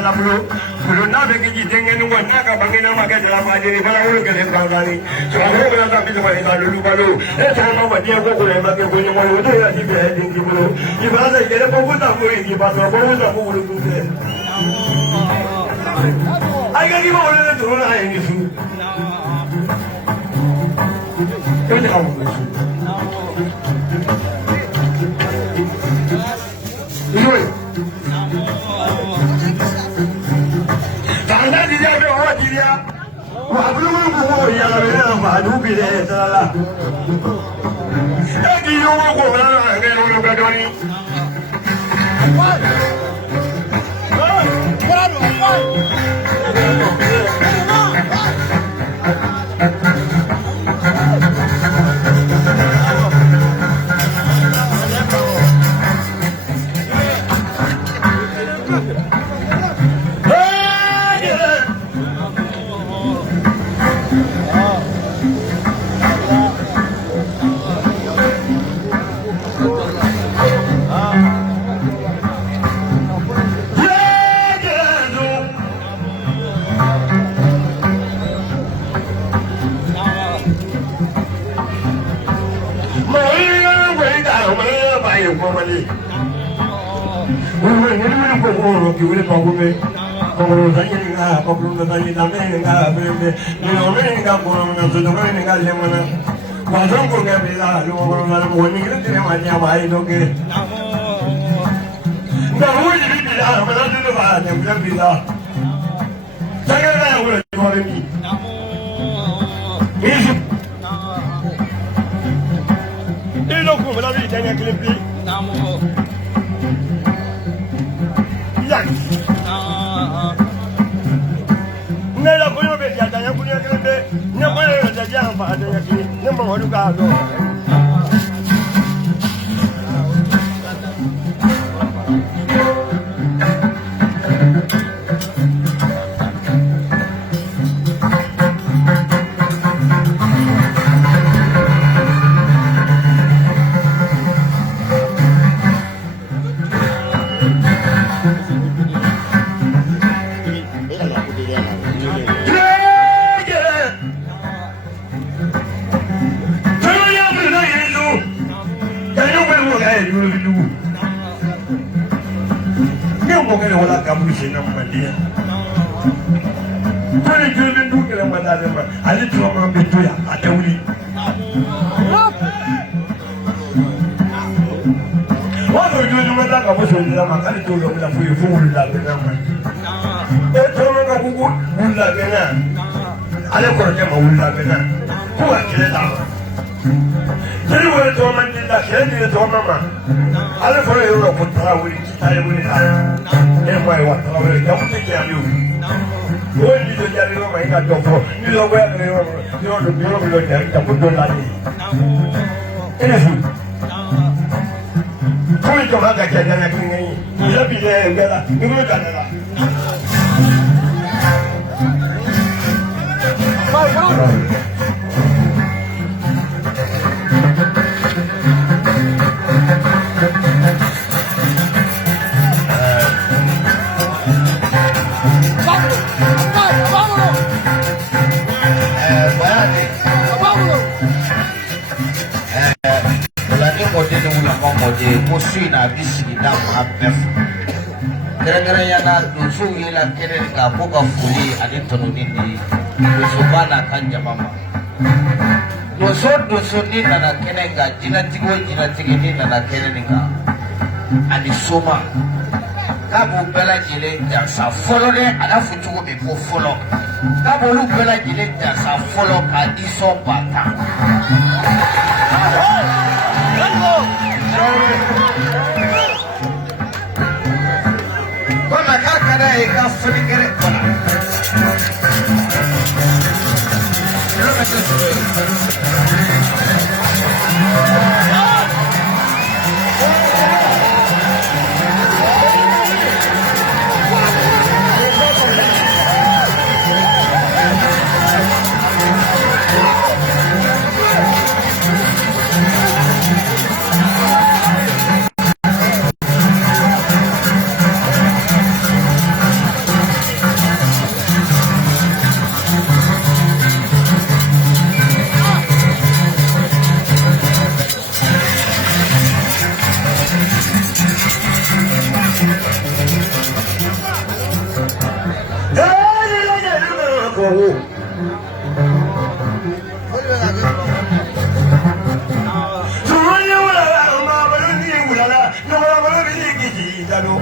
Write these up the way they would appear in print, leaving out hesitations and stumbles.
la bulu bulu na be ki tengen no na ka bangena ma ke la ma ni bala ulu ke le ka ni so ko ko na bi ma ni lu balu e so ma ba dia ko ko le ma ke ko ni mo yo de ya di be din di bulu ni ba sa ke le ko ko ta ko ni ba so ko ko ta ko bulu ku de ai ga ni mo le to na ai ni su ko ni ha mo su Iwe. Tanda dia be o dia. Wa bulu ko ya la be na ma du bi de sala. E di yo ko na ne no ga do ni. Gara-gara yana dusu ila keren ka buka fuli adi tununin di dusu bana kan jamama. Dusu ni nana kenen ka jina tigi ni nana kenen ka adi soma. Kabu bela jile jasa folo de ada futugo be ko folo. Kabu lu bela jile jasa folo ka iso bata. Eka frigere kola. fogo. Soalnya wala ma baluni wala no wala baluni kiji tano.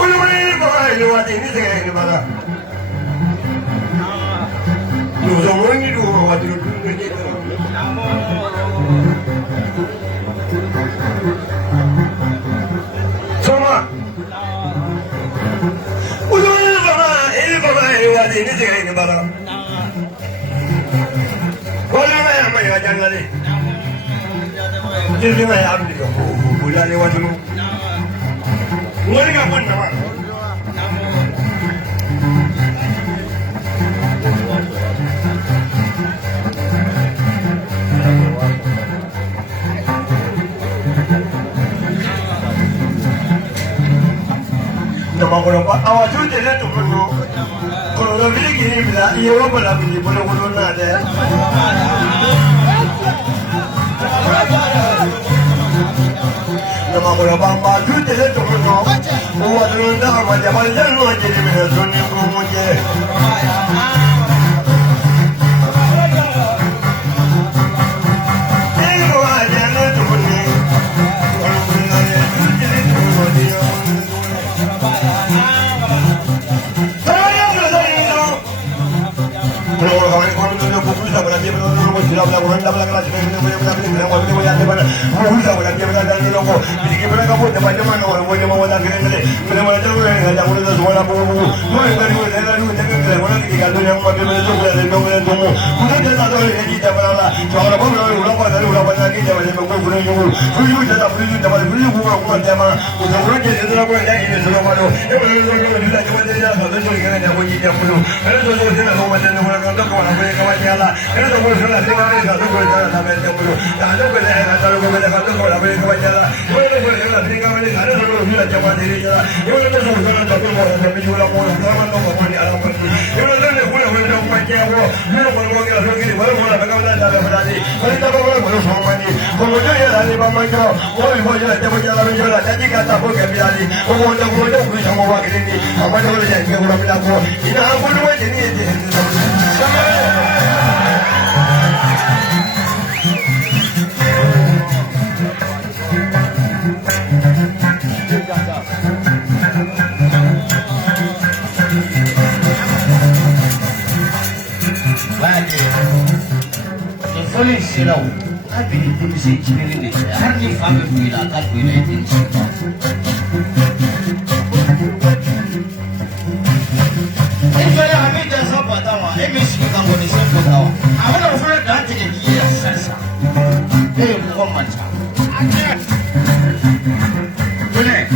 Ulu ni ba ni wa ni se ni ba. No so ni do wa ni ni. Soma. Ulu ni ba wa ni se ni ba. Wala ma ya ma ya jangale. Jadi ma ya abdi ko bulale wa dulu. Ngori ka pun nama. Nama ko pa awa tu tele tu ko. Ko lo bili kini bila iyo ko la bili ko lo na de. Nama ko pa tu tele tu ko. O wa tu nda ma ja ba ja no je ni me so ni ko mo je. Ego wa ja no tu ni. Ko lo na tu tele tu ko di. Sila tapi itu mesti ciri ni. Hari ni faham bila tak boleh itu. Ini saya ambil jasa pertama. Ini mesti kamu ni saya tahu. Awak nak suruh dah jadi dia sasa. Eh, bukan macam. Boleh.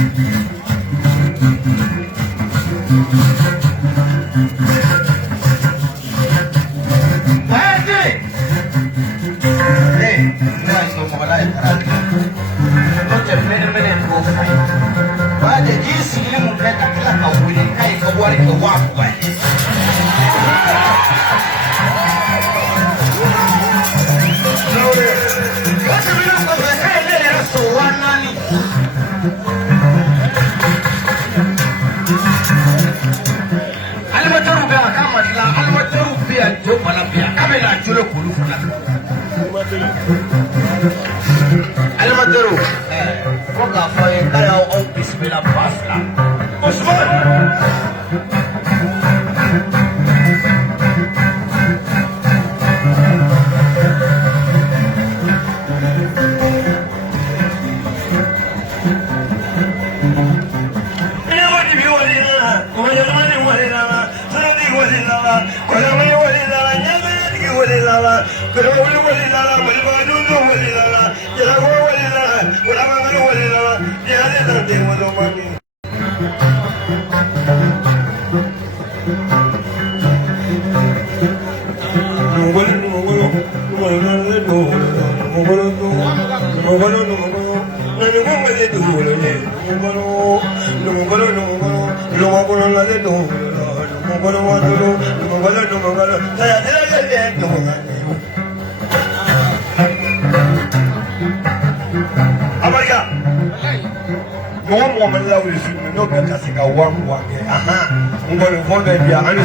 Pada jinsi ilmu mereka telah kau boleh kai kau buat ke wapai. Kau bilang kau berkai lele rasuan nani. Alma tahu biar kamu adalah alma tahu biar jauh mana biar kami nak jual bulu fulan. Alma tahu. Kau kau yang kalau au bismillah paslah. Osman. America. no woman love is no better sick a one. Aha, I'm going to hold them here. And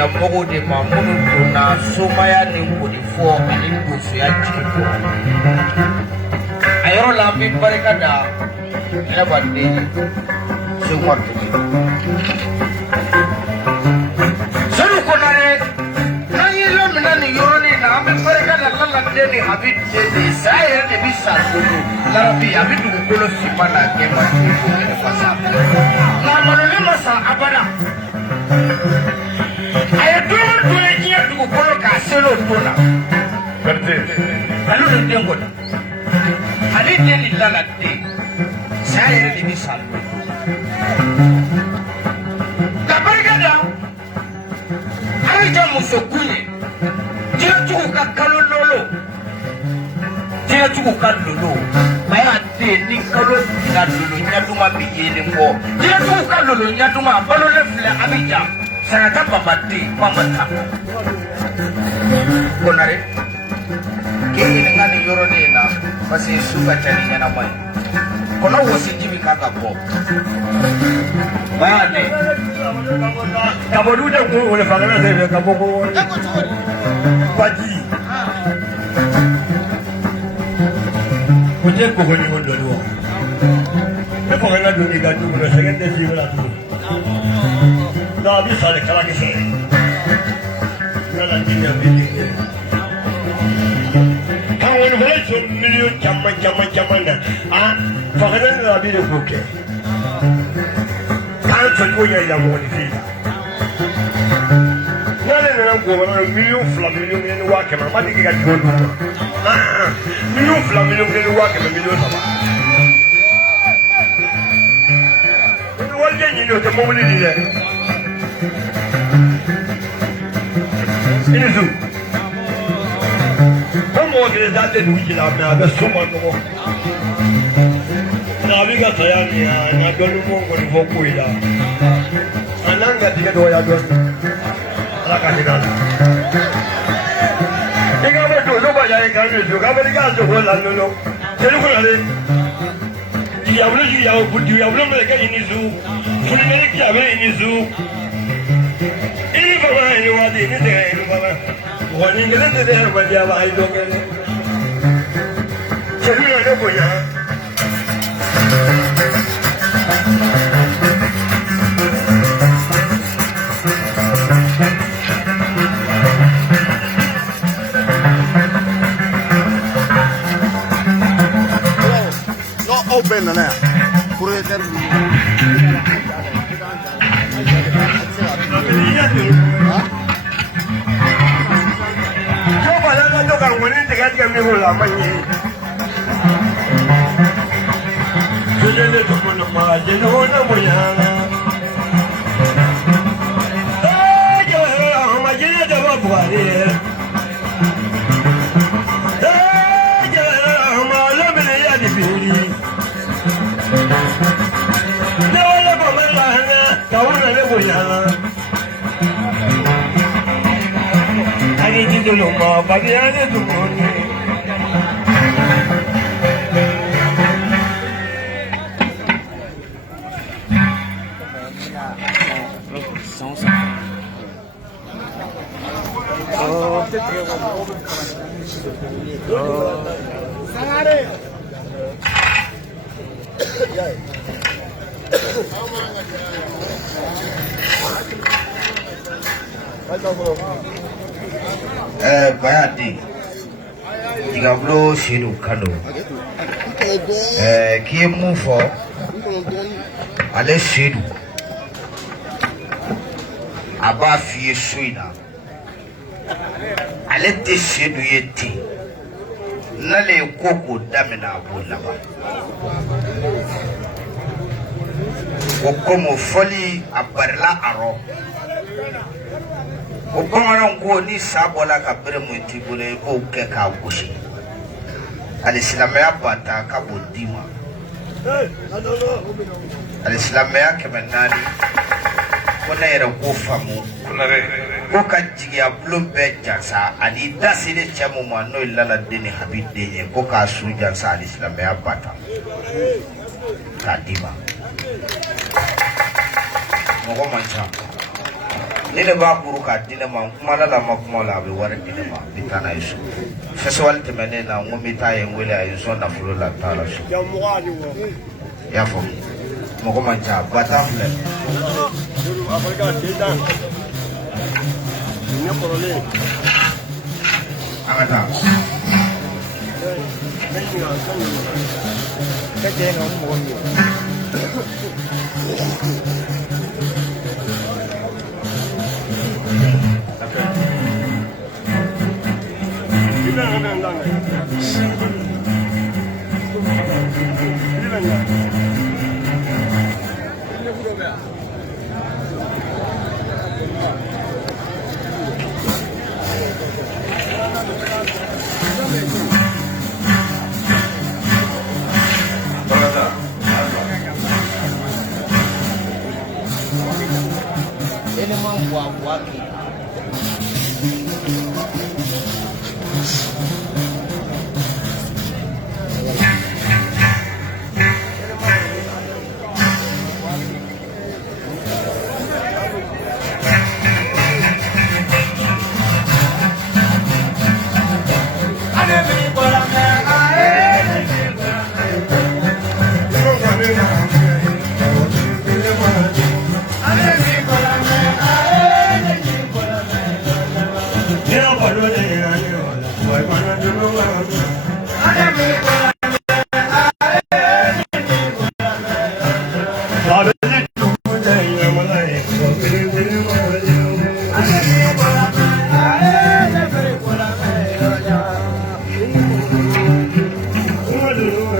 ya mogo de mamunu dona somaya ni kodifo ani gosuya jigiko a yɔrɔ la an bɛ barika da ne baden Seku Tumi sanu konare n'an ye lamina nin yɔrɔnin na an bɛ barika da Laladen ni Habi den de sa yɛrɛ de bɛ sa dogo Larabi a bɛ dugukolo finma na kɛ ma ko kɛnɛ fasa nka malole ma sa abada a ye don o don ye diɲɛ dugukolo k'a selo don na ale de den kɔni ale den ni Laladen sa yɛrɛ de bɛ sa dogo ka barika da ale ka musokun ye jinɛtigiw ka kalo lolo jinɛtigiw ka lolo a y'a den ni kalo fila lolo ɲɛduma bɛ yelen bɔ jinɛtigiw ka lolo ɲɛduma a balolen filɛ Abidjan Sanata Babaden Mamata Konare k'e ɲininka nin yɔrɔnin in na parce que su ka ca ni ɲɛnama ye kɔnɔ wɔsi ji min kan ka bɔ baya ne ka bɔ du de kun wele fangala sen fɛ ka bɔ ko baji o tɛ kɔgɔ ɲɔgɔn dɔɔnin wa ne fangala don i ka du kɔnɔ sɛgɛn tɛ si la tugun nka a bɛ sa de kala kisɛ Laladen ya bɛ den kɛ kan wani fana cɛ miliyɔn caman na fangala ni a bɛ de k'o kɛ k'an sɔncogo ɲɛ yira mɔgɔninfin na n'ale nana gɔbɔnɔ miliyɔn 2 miliyɔn 1 ni 100 a ma deli ka jɔn d'u ma miliyɔn 2 miliyɔn 1 ni 100 miliyɔn 3 ni waliden ɲini o tɛ mobili di dɛ i ni su ko mɔgɔ kelen t'a tɛ dugu ci la mɛ a bɛ so ma nɔgɔ nka a bɛ ka saya min a nka dɔɔnin fɔ kɔni fɔ ko in la a n'an garijɛgɛ dɔgɔya dɔɔnin ala ka hinɛ a la i ka bɛ to n'o b'a jira i kan min so k'a bɛ i k'a sogo la nɔnɔ seliku nalen jigiyabolo mɛ kɛ i ni su funikɛli kɛ a bɛ i ni su i ni fama ye ni waati ni tɛgɛ ye ni fama wa ni kelen tɛ hadamadenya la a ye dɔ kɛ dɛ seliku na ne bonya Bayati Digablo Shinu Kano qui move for Ale Shidu Aba Fie Suina Ale te Shidu Yeti Nale Koko Damina Abulaba Okomo Foli Abarla Aro Okomaron ko ni sabola ka bere mo tibule ko ke ka gushi Al-Islamia bata ka bodima Al-Islamia ke menani kona era ko famu ko ka jigia blumbe jansa ani dasile chemu mano ilala deni habide ko ka su jansa Al-Islamia bata kadima mo mancha Nile ba buru ka dine ma kumala la makumala be wara dine ma bitana isu festival temene na ngomita yengwele ayiso na fulo la tala su ya fo moko mancha batamle Afrika Tita ne korole amata kake no mo ngi Ini memang buah-buah